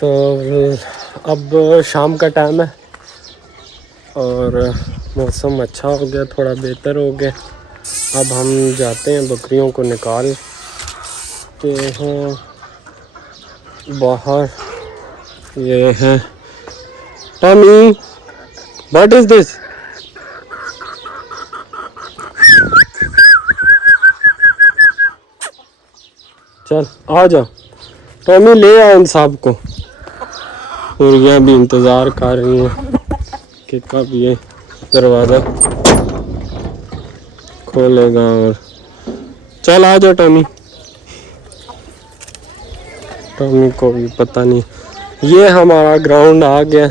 तो अब शाम का टाइम है और मौसम अच्छा हो गया, थोड़ा बेहतर हो गया। अब हम जाते हैं बकरियों को निकाल के हैं बाहर। ये है टॉमी, व्हाट इज दिस? चल आ जाओ टॉमी, ले आ इन साहब को। मुर्गियाँ भी इंतज़ार कर रही हैं कि कब ये दरवाज़ा खोलेगा। और चल आ जाओ टॉमी। टॉमी को भी पता नहीं। ये हमारा ग्राउंड आ गया।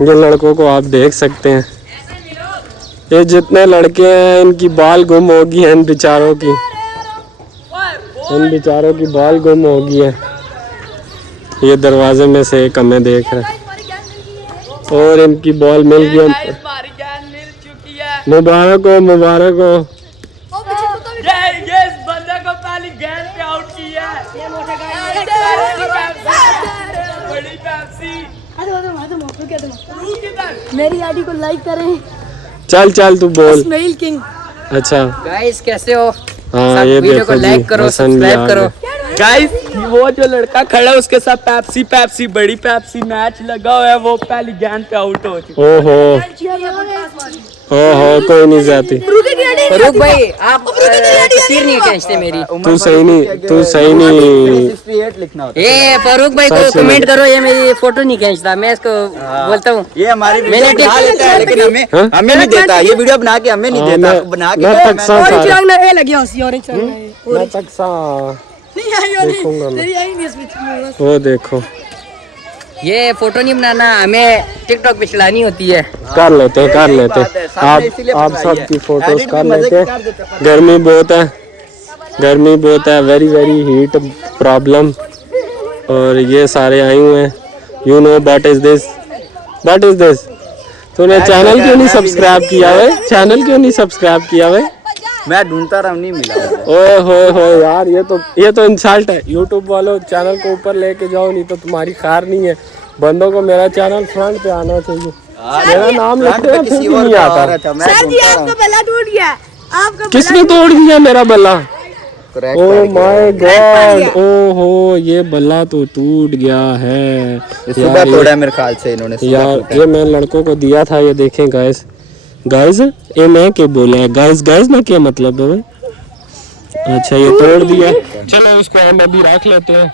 ये लड़कों को आप देख सकते हैं, ये जितने लड़के हैं इनकी बाल गुम होगी है, इन बेचारों की बाल गुम होगी है। ये दरवाजे में से एक हमें देख रहा है और इनकी बॉल मिल गई। मुबारक हो, मुबारक हो। ये इस बंदे को पहली गेंद पे आउट किया है। बड़ी पेप्सी। मेरी आईडी को लाइक करें। चल चल तू बोल। इस्माइल किंग। अच्छा गाइस कैसे हो? हाँ, ये वीडियो देखो को लाइक करो, सब्सक्राइब करो। गाइस वो जो लड़का खड़ा है उसके साथ पेप्सी पेप्सी बड़ी पेप्सी मैच लगा हुआ है, वो पहली गेंद पे आउट हो चुका है। ओहो कोई नहीं जाती। फरूक भाई आप तस्वीर नहीं खींचते मेरी। तू सही नहीं। ये फरूक भाई को कमेंट करो, ये मेरी फोटो नहीं खींचता। मैं इसको बोलता हूँ ये हमारी मैंने वीडियो बना लेता है लेकिन हमें नहीं देता। ये वीडियो बना के हमें नहीं देता, बना के वो देखो, ये फोटो नहीं बनाना, हमें टिकटॉक पे चलानी होती है। कर लेते आप सबकी फोटोज कर लेते हैं। गर्मी बहुत है, वेरी वेरी हीट प्रॉब्लम। और ये सारे आए हुए हैं। You know what is this? तूने चैनल क्यों नहीं सब्सक्राइब किया है? मैं ढूंढता रहा, नहीं मिला। ओए हो यार, ये तो इंसल्ट है। यूट्यूब वालों चैनल को ऊपर लेके जाओ, नहीं तो तुम्हारी खैर नहीं है। बंदों को मेरा चैनल फ्रंट पे आना चाहिए। मेरा नाम लिखते हैं फिर भी नहीं आता। सर जी आपका बल्ला टूट गया। किसने तोड़ दिया मेरा बल्ला? ओह माय गॉड, ओहो ये बल्ला तो टूट गया है। सुबह तोड़ा मेरे ख्याल से इन्होंने यार। ये मैं लड़कों को दिया था, ये देखें गाइस। ये मैं क्या बोला है? गाइस ना क्या मतलब है? अच्छा ये तोड़ दिया। चलो इसको हम अभी रख लेते हैं।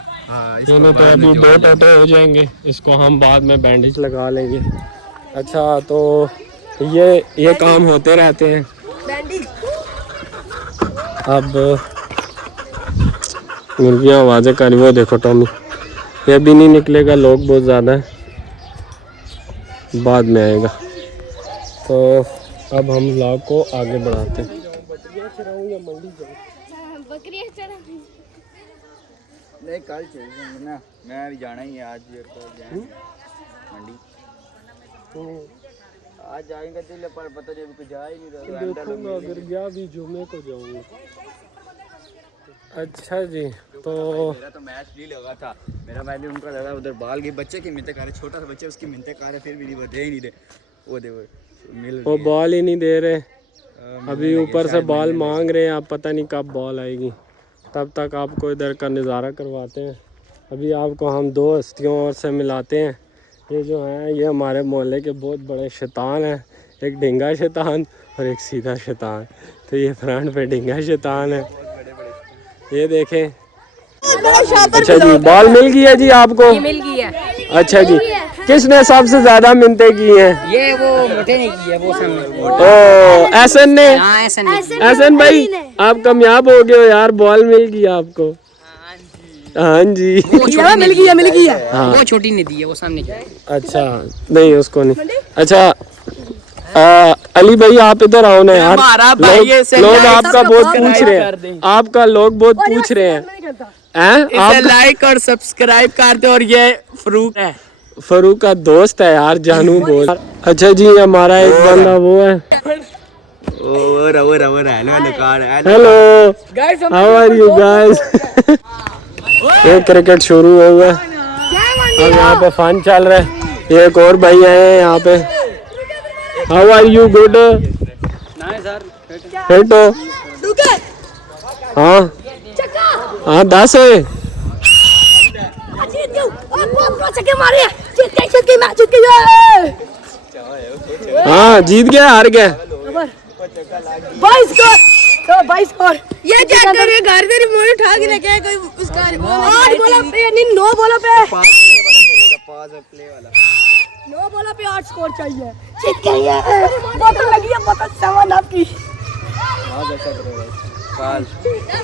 ये तो अभी 2 टोटे हो जाएंगे, इसको हम बाद में बैंडेज लगा लेंगे। अच्छा तो ये काम होते रहते हैं। अब मुर्गियाँ आवाज़ें कर रही, वो देखो टॉमी। ये भी नहीं निकलेगा, लोग बहुत ज़्यादा है, बाद में आएगा। तो अब हम व्लॉग को आगे बढ़ाते हैं। नहीं कल चलेंगे ना, मैं अभी जाना ही है आज मंडी। आज जाएंगे दिल पर पता नहीं कुछ जा ही नहीं रहा। देखूंगा अगर गया भी जुमे को जाऊंगा। अच्छा जी तो मेरा तो मैच नहीं लगा था। मेरा मैच भी उनका लगा, उधर बाल के बच्चे की मिन्नतें कर रहे, छोटा सा बच्चे उसकी मिन्नतें कर रहे, फिर भी नहीं दे ही नहीं रहे। वो देखो वो बॉल ही नहीं दे रहे। अभी ऊपर से बॉल मांग रहे हैं, आप पता नहीं कब बॉल आएगी। तब तक आपको इधर का नज़ारा करवाते हैं। अभी आपको हम 2 हस्तियों और से मिलाते हैं। ये जो हैं ये हमारे मोहल्ले के बहुत बड़े शैतान हैं। एक ढींगा शैतान और एक सीधा शैतान। तो ये फ्रंट पे ढींगा शैतान है, ये देखें। अच्छा जी बॉल मिल गई है जी आपको? मिल गई है। अच्छा जी, किसने सबसे ज्यादा मिन्नतें की हैं? ये वो मोटे ने की है, वो सामने। ओ एहसन ने। हाँ एहसन भाई आप कामयाब हो गए हो यार, बॉल मिल गई आपको। हाँ जी मिल गई है। हाँ वो छोटी ने दी है, वो सामने की। अच्छा नहीं उसको नहीं। अच्छा अली भाई आप इधर आओ ना यार। लोग आपका बहुत पूछ रहे हैं, आपका लोग बहुत पूछ रहे हैं। आप लाइक और सब्सक्राइब कर दो। और ये फरूक है, फरूक का दोस्त है यार, जानू बोल। अच्छा जी हमारा एक बंदा वो है। Hello how are you guys? Cricket शुरू हो गया। अब यहाँ पे फन चल रहा है। एक और भाई आए हैं यहाँ पे। How are you? Good. Fit हो? हाँ हाँ 10 है। हाँ जीत गया हार गया? 22 स्कोर। तो 22 स्कोर। ये क्या कर रहे हैं? घर से रिमोट उठा के लेके आए कोई उसका 8 बॉलों पे नहीं 9 बॉलों पे 9 बॉलों पे 8 स्कोर चाहिए। जीत गए। बोतल लगी है, बोतल सामान आपकी। 10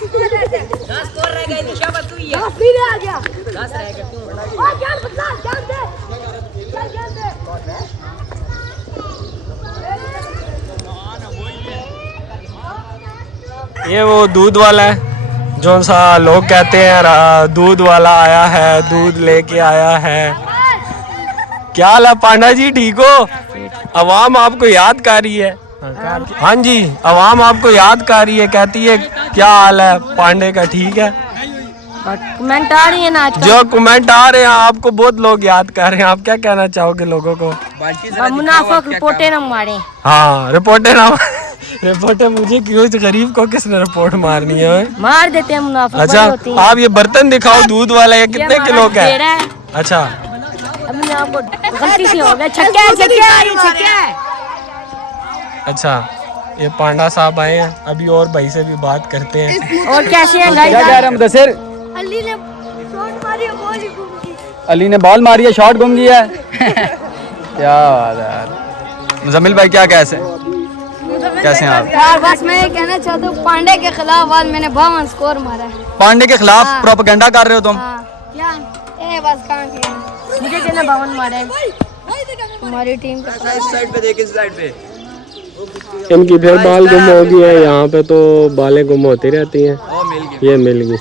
स्कोर रह गए। निशाबत तू ही है। 10 भी आ गया। 10 रह गए तू। और ज्ञान बदला, ज्ञान दे। ज्ञान दे। ये वो दूध वाला है जो सा लोग कहते हैं दूध वाला आया है, दूध लेके आया है। क्या हाल है पांडा जी? ठीक हो? अवाम आपको याद कर रही है। हाँ जी, अवाम आपको याद कर रही है, कहती है क्या हाल है पांडे का? ठीक है। कमेंट आ रही है ना जो कमेंट आ रहे हैं आपको बहुत लोग याद कर रहे हैं। आप क्या कहना चाहोगे लोगों को? मुनाफिक रिपोर्टें न मारे। हाँ रिपोर्टें ना रिपोर्टें मुझे क्यों? गरीब को किसने रिपोर्ट मारनी है? मार देते हैं मुनाफिक। अच्छा आप ये बर्तन दिखाओ दूध वाला, ये कितने किलो का है? अच्छा अभी मैं आपको गलती से हो गया। छक्का है, छक्का है, ये छक्का है। अच्छा ये पांडा साहब आए हैं, अभी और भाई से भी बात करते हैं। और कैसे हैं गाइस? क्या कह रहे हैं मुदस्सिर? अली ने शॉट मारी है, बॉल ही घूम गई। अली ने बॉल मारी है, शॉट घूम गया है। क्या बात है यार। मुजम्मिल भाई क्या कैसे हैं आप? यार बस मैं ये कहना चाहता हूँ पांडे के खिलाफ आज मैंने 52 स्कोर मारा है। पांडे के खिलाफ प्रोपेगेंडा कर रहे हो तुम? क्या ये बस कहाँ के मुझे कहना 52 मारा है तुम्हारी टीम के खिलाफ। साइड पे देख, इस साइड पे इनकी फिर बाल गुम हो गई है। यहाँ पे तो बालें गुम होती रहती हैं। ओ मिल गई। ये मिल गई।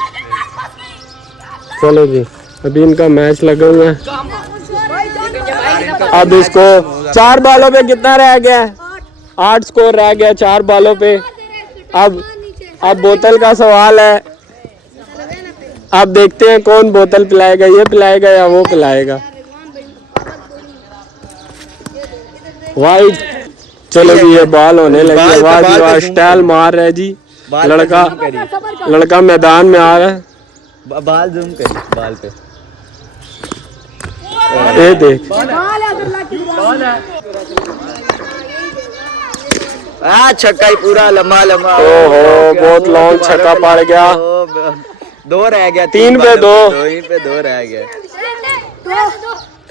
चलो जी अभी इनका मैच लगा हुआ है। अब इसको 4 बालों पे कितना रह गया है? 8 स्कोर रह गया 4 बालों पे। अब बोतल का सवाल है। अब देखते हैं कौन बोतल पिलाएगा, ये पिलाएगा या वो पिलाएगा। वाइट। चलो जी ये बॉल होने लगी। वाह स्टाइल मार रहा है जी लड़का मैदान में आ रहा है। बाल जूम कर बाल पे। ये देख छक्का ही पूरा लम्बा लम्बा। ओहो बहुत लॉन्ग छक्का पड़ गया। 2 रह गया। 3 पे 2 2 रह गया।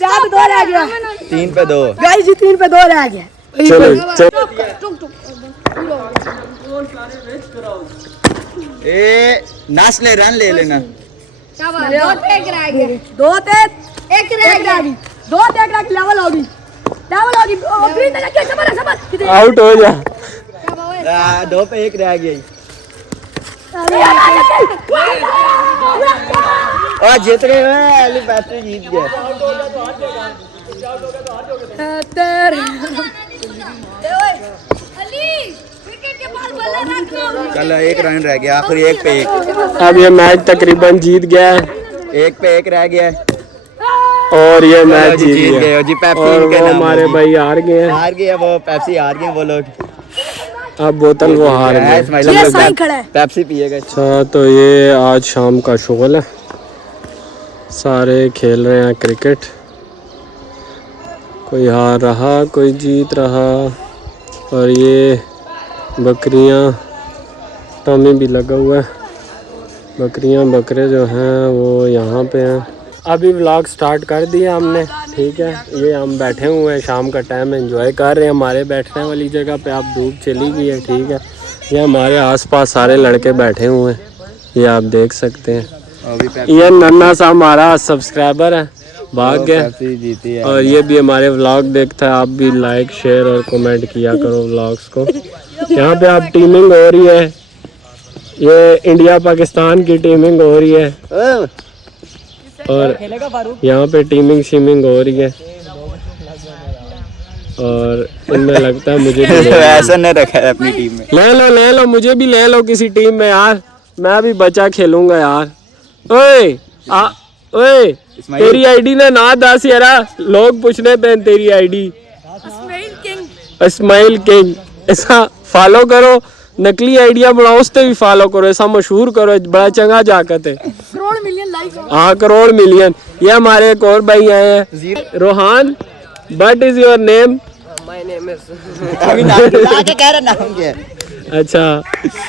4 पे 2 रह गया। 3 पे 2 गाइस जी 3 पे 2 रह गया। चलो ए नाच ले, रन ले लेना। 2 पे 1 रह गया। 2 पे 1 रह गया। 2 पे 1 रह गया। लेवल होगी ग्रीन तक के सबर आउट हो जा। 2 पे 1 रह गया। और जीत गए अली पैसे जीत गए। चलो 1 रन रह गया, आखिरी 1 पे 1। अब ये मैच तकरीबन जीत गया है। 1 पे 1 रह गया और ये मैच जी, जीत जीत गए जी। गया। पेप्सी और इनके वो नाम हमारे होगी। भाई हार गए हैं। हार गए वो, पेप्सी हार गए वो लोग। अब बोतल वो हार गए। ये साइन खड़ा है। पेप्सी पिएगा। अच्छा तो ये आज शाम का शुगल है। सारे खेल रहे हैं क्रिकेट। कोई हार रहा कोई जीत रहा। और ये बकरियां टॉमी भी लगा हुआ है। बकरियां बकरे जो हैं वो यहाँ पे हैं। अभी व्लॉग स्टार्ट कर दिया हमने। ठीक है ये हम बैठे हुए हैं, शाम का टाइम एंजॉय कर रहे हैं। हमारे बैठने वाली जगह पे अब धूप चली गई है। ठीक है ये हमारे आसपास सारे लड़के बैठे हुए हैं, ये आप देख सकते हैं। ये नन्ना सा हमारा सब्सक्राइबर है, भाग गया। जीती है। और ये भी हमारे व्लॉग देखता है। आप भी लाइक शेयर और कमेंट किया करो व्लॉग्स को। यहाँ पे आप टीमिंग हो रही है। ये इंडिया पाकिस्तान की टीमिंग हो रही है और यहाँ पे टीमिंग शीमिंग हो रही है। और इनमें लगता है मुझे ऐसा नहीं रखा है अपनी टीम में। ले लो मुझे भी ले लो किसी टीम में यार। मैं भी बचा खेलूंगा यार। ओए तेरी आईडी ने ना दस यारा, लोग पूछने पे तेरी आईडी इस्माइल किंग। ऐसा फॉलो करो, नकली आइडिया बनाओ, उस ते भी फॉलो करो, ऐसा मशहूर करो, बड़ा चंगा जाकत है। Crore million like. हाँ करोड़ मिलियन। ये हमारे एक और भाई आए हैं, Rohan. What is your name? अभी नाम के कह रहा नाम क्या है? अच्छा,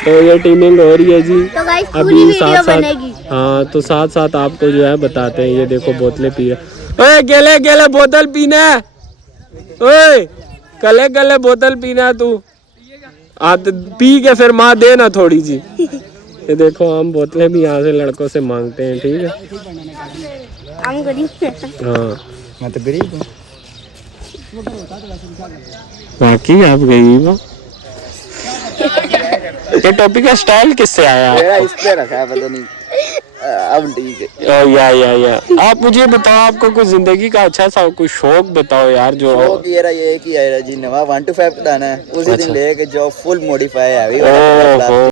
तो ये टीमिंग हो रही है जी तो गाइस पूरी अभी वीडियो साथ बनेगी। साथ। हाँ तो साथ साथ आपको जो है बताते हैं। ये देखो बोतलें पी रहे। ओए केले केले बोतल पीना है, ओए कले कले बोतल पीना है तू, तो पी के फिर माँ दे ना थोड़ी सी। ये देखो हम बोतलें भी यहाँ से लड़कों से मांगते हैं, ठीक है। हम गरीब। हाँ मैं तो गरीब हूँ। बाकी आप गरीब हो। ये टॉपिक का स्टाइल किससे आया मेरा आपको? इस पे रखा है, पता नहीं। अब ठीक है। ओ या आप मुझे बताओ, आपको कुछ जिंदगी का अच्छा सा कोई शौक बताओ यार। जो शौक ये कि है जी, नवा 1 to 5 कटाना है, उसी दिन लेके जो फुल मॉडिफाई है अभी। ओहो,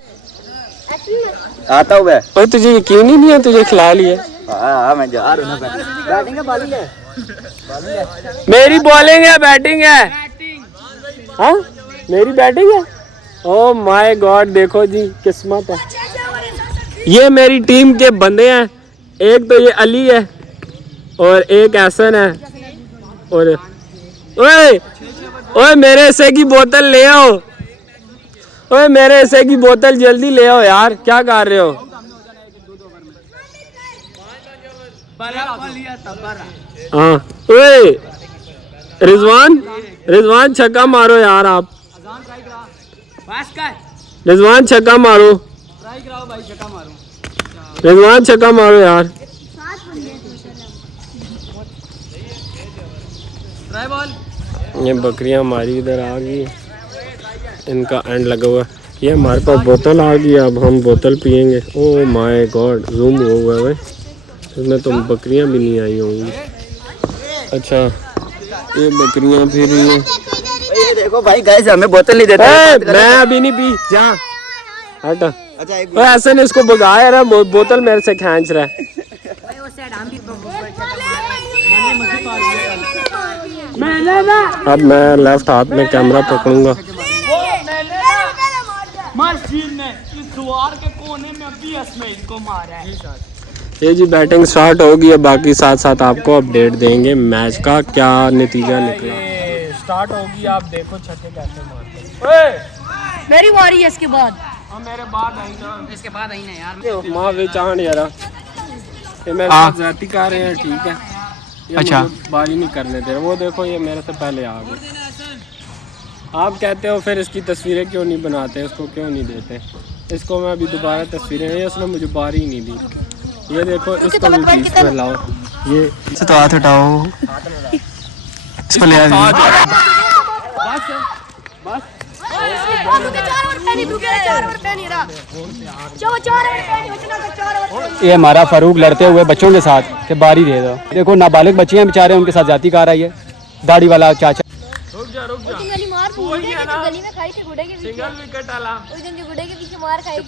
आता हूँ मैं। ओए तुझे यकीन ही नहीं है तुझे खिला लिया? हाँ मैं जा रहा हूँ। बैटिंग है बॉलिंग है? मेरी बॉलिंग है बैटिंग है? हाँ मेरी बैटिंग है। ओ माय गॉड, देखो जी किस्मत है। ये मेरी टीम के बंदे हैं, एक तो ये अली है और एक एहसन है। और ओए ओए मेरे हिस्से की बोतल ले आओ, ओए मेरे हिस्से की बोतल जल्दी ले आओ यार, क्या कर रहे हो? हाँ ओए रिजवान छक्का मारो यार आप, रिजवान छक्का मारो, रिजवान छक्का मारो यार। ये बकरियां हमारी इधर आ गई, इनका एंड लगा हुआ। ये हमारे पास बोतल आ गई, अब हम बोतल पियेंगे। ओह माय गॉड, जूम हो हुआ है भाई, इसमें तो बकरियां भी नहीं आई होंगी। अच्छा ये बकरियां फिर रही हैं। ये देखो भाई गाइस, हमें बोतल नहीं देते। मैं अभी नहीं पी, जा हट। अच्छा एक ऐसे नहीं, इसको भगाया रहा, बोतल मेरे से खींच रहा है। अब मैं लेफ्ट हाथ में कैमरा पकड़ूंगा। मस्जिद में इस द्वार के कोने में अभी इस्माइल को मारा है। ये जी बैटिंग स्टार्ट होगी है, बाकी साथ साथ आपको अपडेट देंगे मैच का क्या नतीजा निकला। स्टार्ट होगी, आप देखो छक्के कैसे मारते हैं। मेरी बारी है इसके बाद। मेरे बाद आई ना, इसके बाद आई ना यार। माँ वे चांद यारा, ये मेरे साथ ज्यादती कर रहे हैं, ठीक है। अच्छा बारी नहीं करने दे रहे, वो देखो ये मेरे से पहले आ गए। आप कहते हो फिर इसकी तस्वीरें क्यों नहीं बनाते, इसको क्यों नहीं देते? इसको मैं अभी दोबारा तस्वीरें, ये उसने मुझे बारी ही नहीं दी। ये देखो इसको भी बीच में लाओ, ये तो हाथ उठाओ, इसको ले ये हमारा फारूक लड़ते हुए बच्चों के साथ के बारी दे दो। देखो नाबालिग बच्चे हैं बेचारे, उनके साथ जाती कार आई है, दाढ़ी वाला चाचा। गली में खाई थी गुड़े के पीछे, सिंगल विकेट आला, उस दिन जो गुड़े के पीछे मार खाई थी।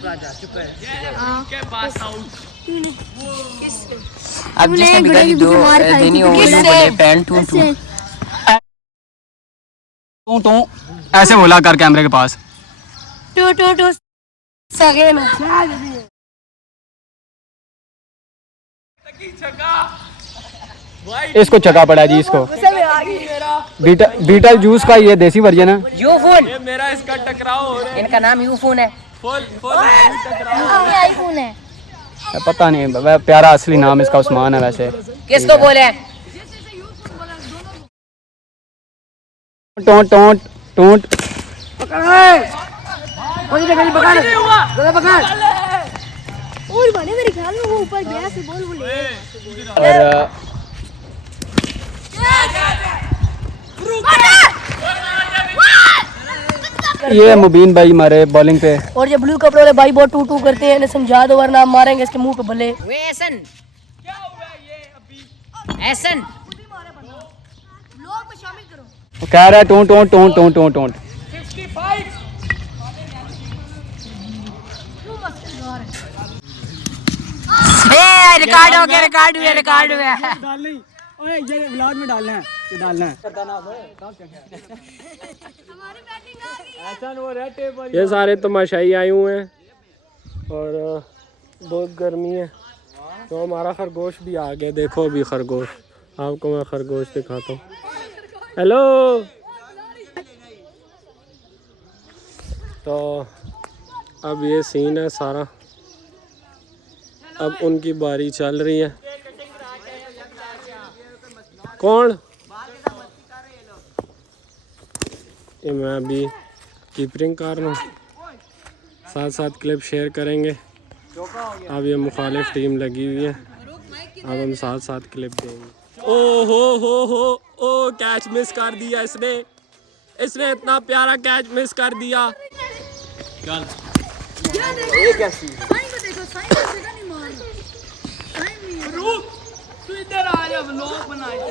अब जिसने भी गाली दो देनी हो वो बोले पैंट टू टू ऐसे बोला कर कैमरे के पास। टू टू टू सगे में इसको चका पड़ा जी, इसको बीटल जूस का ये देसी वर्जन है। यूफोन, ये मेरा इसका टकराव हो रहा है। इनका नाम यूफोन है। आईफोन है। पता नहीं, प्यारा असली नाम इसका उस्मान है वैसे। किसको बोले? टोंट टोंट टोंट और बने मेरे ख्याल में वो ऊपर गया से बॉल वो ले। और ये मुबीन भाई हमारे बॉलिंग पे। और ये ब्लू कपड़े वाले भाई बहुत टू टू करते हैं, इन्हें समझा दो वरना मारेंगे इसके मुंह पे भले। वे ऐसन क्या हुआ ये अभी? ऐसन लोग में शामिल करो। कह रहा है taunt taunt taunt taunt taunt taunt. Record हो गया, रिकॉर्ड हुआ, रिकॉर्ड हुआ। ओए ये व्लॉग में डालना है, ये डालना है। ये सारे तमाशाई आए हुए हैं और बहुत गर्मी है, तो हमारा खरगोश भी आ गया। देखो अभी खरगोश, आपको मैं खरगोश दिखाता हूँ। हेलो। तो अब ये सीन है सारा, अब उनकी बारी चल रही है। कौन? ये मैं अभी कीपरिंग कर रहा हूँ, साथ साथ क्लिप शेयर करेंगे। अब ये मुखालिफ टीम लगी हुई है, अब हम साथ साथ क्लिप देंगे। ओ हो ओ कैच मिस कर दिया इसने इतना प्यारा कैच मिस कर दिया।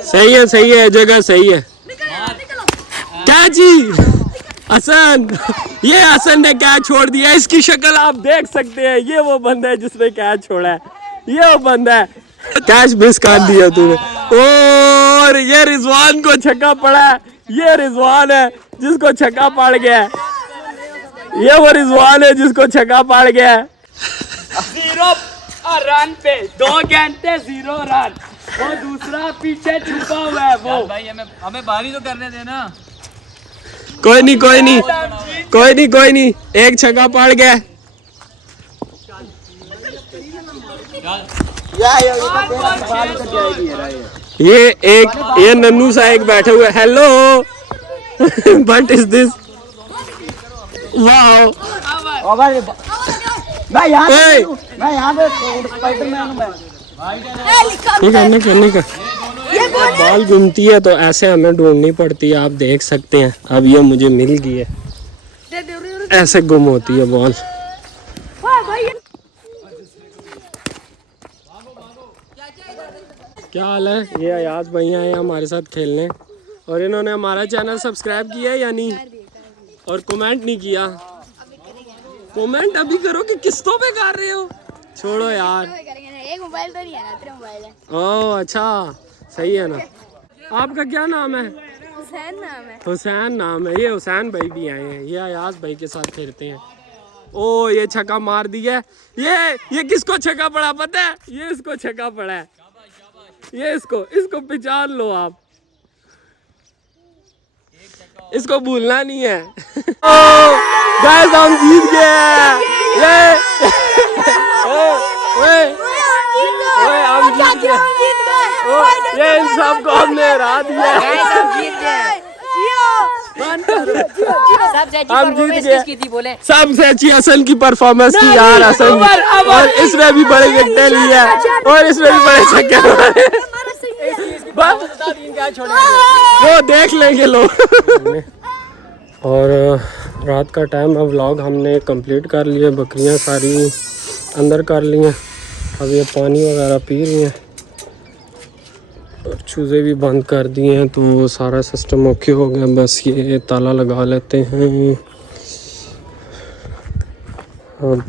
सही है, जगह सही है। क्या जी हसन, ये हसन ने कैच छोड़ दिया। इसकी शक्ल आप देख सकते हैं, ये वो बंदा है जिसने कैच छोड़ा है, ये वो बंदा है। कैच मिस कर दिया तूने। और ये रिजवान को छक्का पड़ा है, ये रिजवान है जिसको छक्का पड़ गया है, ये वो रिजवान है जिसको छक्का पड़ गया है। 0 रन पे 2 घंटे 0 रन, वो दूसरा पीछे छुपा हुआ है वो। भाई हमें बारी तो करने देना। कोई नहीं, एक छक्का पड़ गया। ये नन्नू सा एक बैठे हुए। Hello what is this? Wow करने का बाल घूमती है तो ऐसे हमें ढूंढनी पड़ती है, आप देख सकते हैं। अब ये मुझे मिल गई है, ऐसे गुम होती है बॉल। क्या हाल है? ये अयाज भैया हैं हमारे साथ खेलने, और इन्होंने हमारा चैनल सब्सक्राइब किया या नहीं, और कमेंट नहीं किया। कमेंट अभी करो कि किस्तों पे कर रहे हो। छोड़ो यार, एक मोबाइल तो नहीं है ना, तेरा मोबाइल है। ओह अच्छा, सही है ना। आपका क्या नाम है? हुसैन नाम है। हुसैन नाम है। ये हुसैन भाई भी आए हैं, ये अयाज भाई के साथ खेलते हैं। ओ ये छक्का मार दिया। ये किसको छक्का पड़ा पता है? ये इसको छक्का पड़ा है, ये इसको पहचान लो आप, इसको भूलना नहीं है। गाइस हम जीत गए। हम जीत गए। ये इन सबको हमने हरा दिया। हम जीत गए। सबसे अच्छी हसन की परफॉर्मेंस की यार, हसन की। और इसमें भी बड़े गड्ढे लिए हैं, और इसमें भी बड़े छक्के मारे। वो देख लेंगे लोग। और रात का टाइम, अब व्लॉग हमने कंप्लीट कर लिया। बकरियां सारी अंदर कर ली हैं, अब ये पानी वगैरह पी रही हैं, और चूज़े भी बंद कर दिए हैं, तो सारा सिस्टम ओके हो गया। बस ये ताला लगा लेते हैं। अब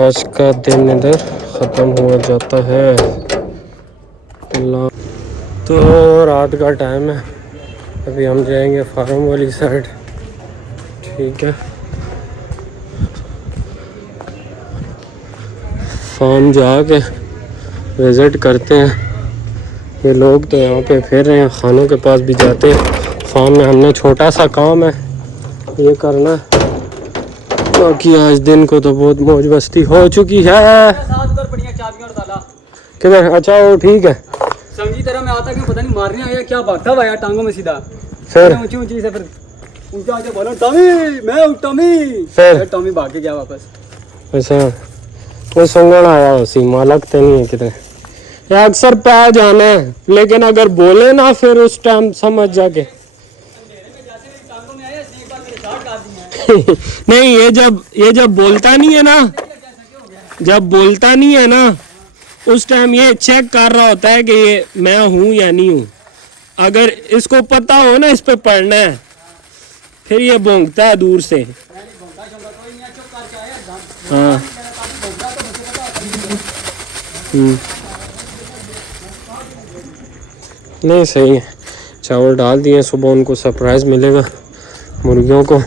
आज का दिन इधर ख़त्म हुआ जाता है। तो रात का टाइम है, अभी हम जाएंगे फार्म वाली साइड। ठीक है, फार्म जाके विज़िट करते हैं। ये लोग तो यहाँ पे फिर रहे हैं, खानों के पास भी जाते हैं। फार्म में हमने छोटा सा काम है ये करना, बाकी आज दिन को तो बहुत मौज मस्ती हो चुकी है। किधर? अच्छा वो ठीक है। संगी तरह मैं आता क्यों पता नहीं, मारने आया क्या, भागता हुआ यार टांगों में सीधा। फिर ऊंची से फिर ऊंचा आके बोला टॉमी, मैं हूँ टॉमी। फिर टॉमी भाग के गया वापस। अच्छा वो सुंगड़ आया उसी, मालक तो नहीं है कितने। ये अक्सर पै जाना है, लेकिन अगर बोले ना फिर उस टाइम समझ जाके। नहीं ये जब बोलता नहीं है ना, उस टाइम ये चेक कर रहा होता है कि ये मैं हूँ या नहीं हूँ। अगर इसको पता हो ना इस पे पढ़ना है, फिर ये भौंकता है दूर से। हाँ नहीं सही है, चावल डाल दिए, सुबह उनको सरप्राइज़ मिलेगा मुर्गियों को।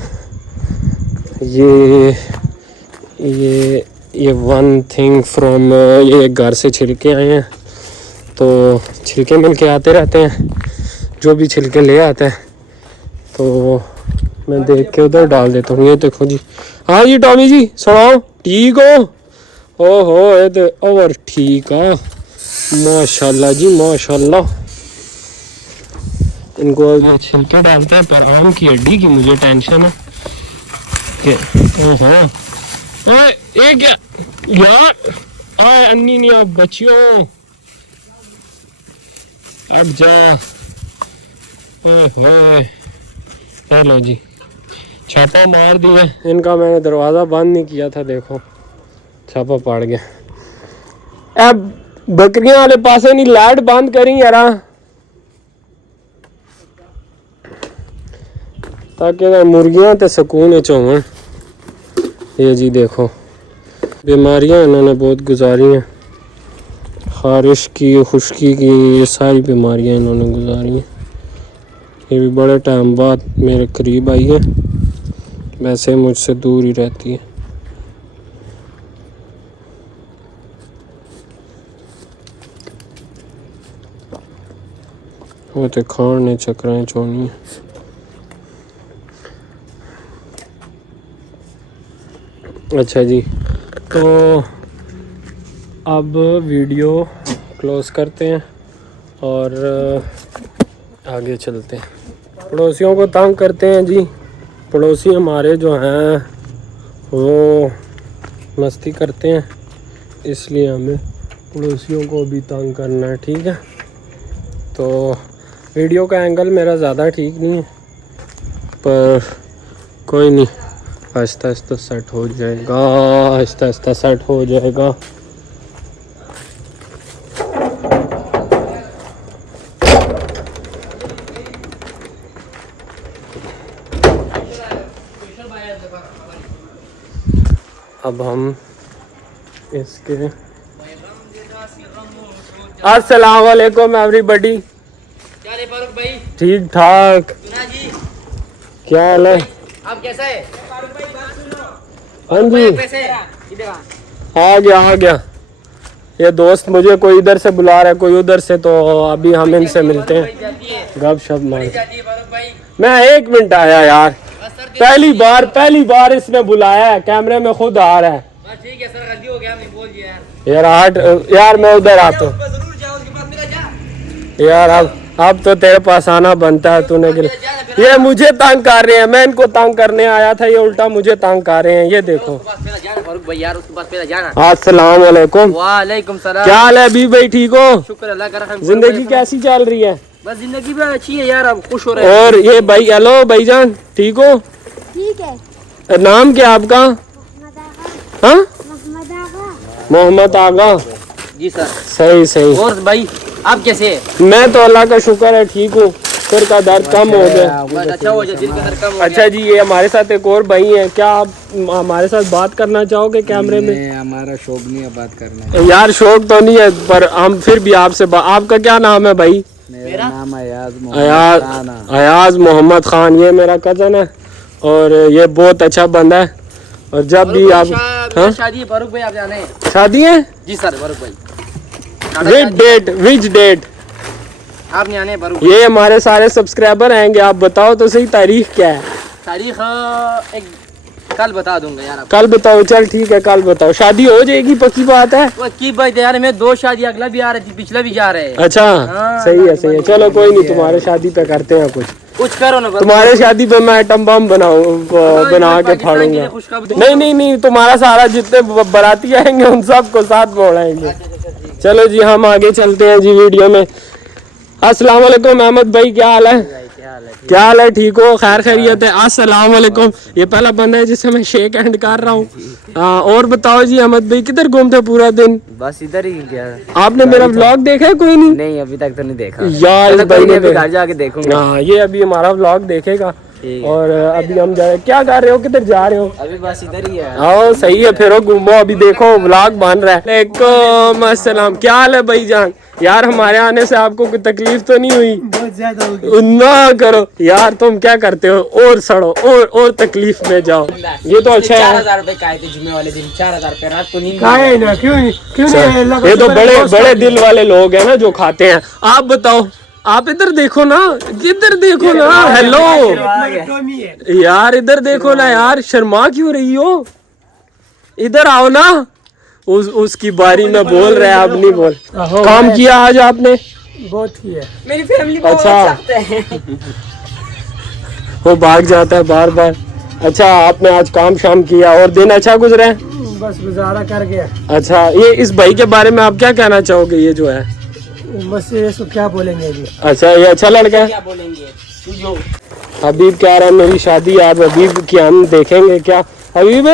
ये वन थिंग फ्रॉम, ये घर से छिलके आए हैं तो छिलके मिल के आते रहते हैं, जो भी छिलके ले आते हैं तो मैं देख के उधर डाल देता हूँ। ये देखो जी, हाँ जी टॉमी जी सुनाओ, ठीक हो? ओहो ये तो और ठीक है, माशाल्लाह जी माशाल्लाह। इनको छिलके डालते हैं, पर आम की हड्डी की मुझे टेंशन है कि ओहो ओए ये क्या यार, आए अन्नी नहीं आप बच्चियों अब जा। ओए हेलो जी, छापा मार दिया इनका, मैंने दरवाज़ा बंद नहीं किया था, देखो छापा पड़ गया। अब बकरियां वाले पासे नहीं लाइट बंद करी यार, ताकि मुर्गियां तो सुकून होवन। ये जी देखो बीमारियां इन्होंने बहुत गुजारी हैं, खारिश की, खुश्की की, ये सारी बीमारियां इन्होंने गुजारी हैं। ये भी बड़े टाइम बाद मेरे करीब आई है, वैसे मुझसे दूर ही रहती है। वो तो खान ने चक्राएं छोड़नी है। अच्छा जी, तो अब वीडियो क्लोज करते हैं और आगे चलते हैं। पड़ोसियों को तंग करते हैं जी, पड़ोसी हमारे जो हैं वो मस्ती करते हैं, इसलिए हमें पड़ोसियों को भी तंग करना है, ठीक है। तो वीडियो का एंगल मेरा ज़्यादा ठीक नहीं है, पर कोई नहीं, आहिस्ता आहिस्ता सेट हो जाएगा, आहिस्ता आहिस्ता सेट हो जाएगा। अब हम इसके अस्सलाम वालेकुम एवरीबॉडी, क्या रे फारूक भाई? ठीक ठाक, सुना जी, क्या हाल है? आप कैसा है? हाँ जी कैसे? आ गया। ये दोस्त मुझे कोई इधर से बुला रहा है, कोई उधर से, तो अभी हम इनसे मिलते हैं, गप शप मार। मैं 1 मिनट आया यार, पहली बार इसने बुलाया है, कैमरे में खुद आ रहा है। ठीक है सर, गलती हो गया, मैं बोल दिया यार यार मैं उधर आता हूँ यार, अब तो तेरे पास आना बनता है, तूने ये मुझे तंग कर रहे हैं, मैं इनको तंग करने आया था, ये उल्टा मुझे तंग कर रहे हैं। ये देखो, अस्सलाम वालेकुम। वालेकुम सलाम। क्या हाल है अभी भाई, ठीक हो? शुक्र अल्लाह का। जिंदगी कैसी चल रही है? बस जिंदगी भी अच्छी है यार, अब खुश हो रहे हैं। और ये भाई, हेलो भाईजान, ठीक हो? ठीक है। नाम क्या आपका? हाँ, मोहम्मद आगा। जी सर। सही। और भाई आप कैसे हैं? मैं तो अल्लाह का शुक्र है ठीक हूँ, सिर का दर्द कम हो गया। बस अच्छा हो जाए, दिल का दर्द कम हो अच्छा जी, ये हमारे साथ एक और भाई हैं, क्या आप हमारे साथ बात करना चाहोगे कैमरे में? हमारा शौक नहीं है बात करना। यार शौक तो नहीं है, पर हम फिर भी आपसे आपका क्या नाम है भाई? मेरा नाम अयाज मोहम्मद खान। ये मेरा कजन है और ये बहुत अच्छा बंदा है, और जब भी आप शादी है फारूक भाई, आप जाने हैं? शादी है जी सर फारूक भाई। Which date? आप नहीं आने फारूक? ये हमारे सारे सब्सक्राइबर आएंगे, आप बताओ तो सही तारीख क्या है? तारीख एक कल बता दूंगा यार। कल बताओ, चल ठीक है कल बताओ। शादी हो जाएगी, पक्की बात है? वो की बात यार, मैं 2 शादी, अगला भी आ रही थी, पिछला भी जा रहे हैं। अच्छा सही है चलो कोई नहीं, तुम्हारे शादी पे करते हैं कुछ करो ना। तुम्हारे शादी पे मैं आइटम बम बना के फाड़ूंगा। नहीं, तुम्हारा सारा जितने बाराती आएंगे उन सबको साथ में उड़ाएंगे। चलो जी, हम आगे चलते हैं जी वीडियो में। अस्सलाम वालेकुम अहमद भाई, क्या हाल है? क्या हाल है, ठीक हो? खैर खैरियत है? अस्सलाम वालेकुम। ये पहला बंदा है जिससे मैं शेक हैंड कर रहा हूँ। और बताओ जी अहमद भाई, किधर घूमते पूरा दिन? बस इधर ही गया। आपने मेरा व्लॉग देखा है? कोई नहीं? नहीं अभी तक तो नहीं देखा यार, इस भाई ने घर जाके देखूंगा। हाँ, ये अभी हमारा व्लॉग देखेगा और अभी हम जा रहे, क्या कर रहे हो, किधर जा रहे हो? अभी बस इधर ही है। आओ सही है, फिर घूमो। अभी देखो व्लॉग बन रहा है। वालेकुम अस्सलाम, क्या हाल है भाईजान? यार हमारे आने से आपको कोई तकलीफ तो नहीं हुई? बहुत ज्यादा हो गई। ना करो यार, तुम क्या करते हो, और सड़ो और तकलीफ में जाओ। ये तो अच्छा है। 4000 रुपए का आए थे जुम्मे वाले दिन, 4000 रुपए रात को नींद क्यों नहीं? ये तो बड़े दिल वाले लोग हैं ना जो खाते हैं। आप बताओ, आप इधर देखो ना, इधर देखो ना। हेलो यार, इधर देखो ना यार, शर्मा क्यों रही हो? इधर आओ ना। उसकी बारी में बोल रहे हैं, आप नहीं बोल। काम किया आज आपने? बहुत किया। मेरी फैमिली बहुत अच्छा। सख्त है। वो भाग जाता है बार बार। अच्छा, आपने आज काम शाम किया और दिन अच्छा गुजरा है? बस गुजारा कर गया। अच्छा, ये इस भाई के बारे में आप क्या कहना चाहोगे? ये जो है बस ये क्या बोलेंगे अभी। अच्छा, ये अच्छा लड़का है। क्या बोलेंगे? हबीब कह रहा है मेरी शादी आप हबीब की हम देखेंगे क्या? हबीब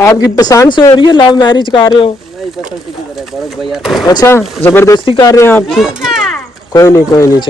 आपकी पसंद से हो रही है, लव मैरिज कर रहे हो? नहीं पसंद की तरह बड़क भैया। अच्छा, जबरदस्ती कर रहे हैं आपकी? कोई नहीं चलो।